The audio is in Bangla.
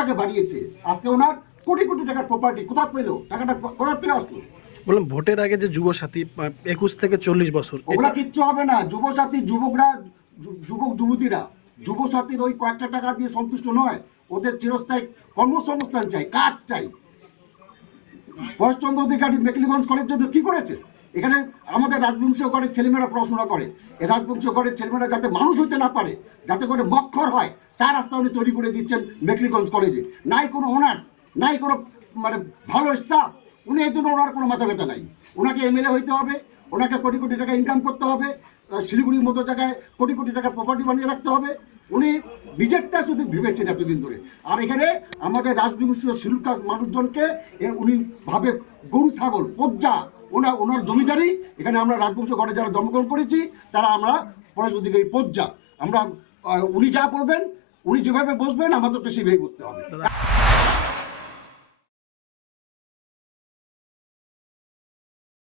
টাকা বাড়িয়েছে, আজকে ওনার কোটি কোটি টাকার প্রপার্টি কোথা পেলো, টাকাটা কোথা থেকে আসলো? বললাম ভোটের আগে যে যুবসাথী 21 থেকে 40 বছর, ওগুলা কিচ্ছু হবে না। যুবসাথী যুবকরা, যুবক যুবতীরা যুবসাথীর ওই কয়েকটা টাকা দিয়ে সন্তুষ্ট নয়, ওদের চিরস্থায়ী কর্মসংস্থান চাই, কাজ চাই। পরেশচন্দ্র অধিকারী মেকলিগঞ্জ কলেজ জন্য কি করেছে? এখানে আমাদের রাজবংশীয় ঘরের ছেলেমেয়েরা পড়াশোনা করে, এই রাজবংশীয় ঘরের ছেলেমেয়েরা যাতে মানুষ হইতে না পারে, যাতে করে মক্ষর হয়, তার রাস্তা উনি তৈরি করে দিচ্ছেন মেকলিগঞ্জ কলেজে। নাই কোনো অনার্স, নাই কোনো মানে ভালো স্টাফ, উনি এই জন্য ওনার কোনো মাথা ব্যথা নাই। ওনাকে এমএলএ হইতে হবে, ওনাকে কোটি কোটি টাকা ইনকাম করতে হবে, শিলিগুড়ির মতো জায়গায় কোটি কোটি টাকা প্রপার্টি বানিয়ে রাখতে হবে। উনি নিজেরটা শুধু ভেবেছেন এতদিন ধরে। আর এখানে আমাদের রাজবংশীয় শিডিউল কাস্ট মানুষজনকে উনি ভাবে গরু ছাগল পজ্জা, ওনার জমিদারি। এখানে আমরা রাজবংশ ঘরে যারা জন্মগ্রহণ করেছি তারা আমরা পরেশ অধিকারী পজ্জা। আমরা উনি যা বলবেন, উনি যেভাবে বসবেন আমাদেরকে সেভাবেই বসতে হবে।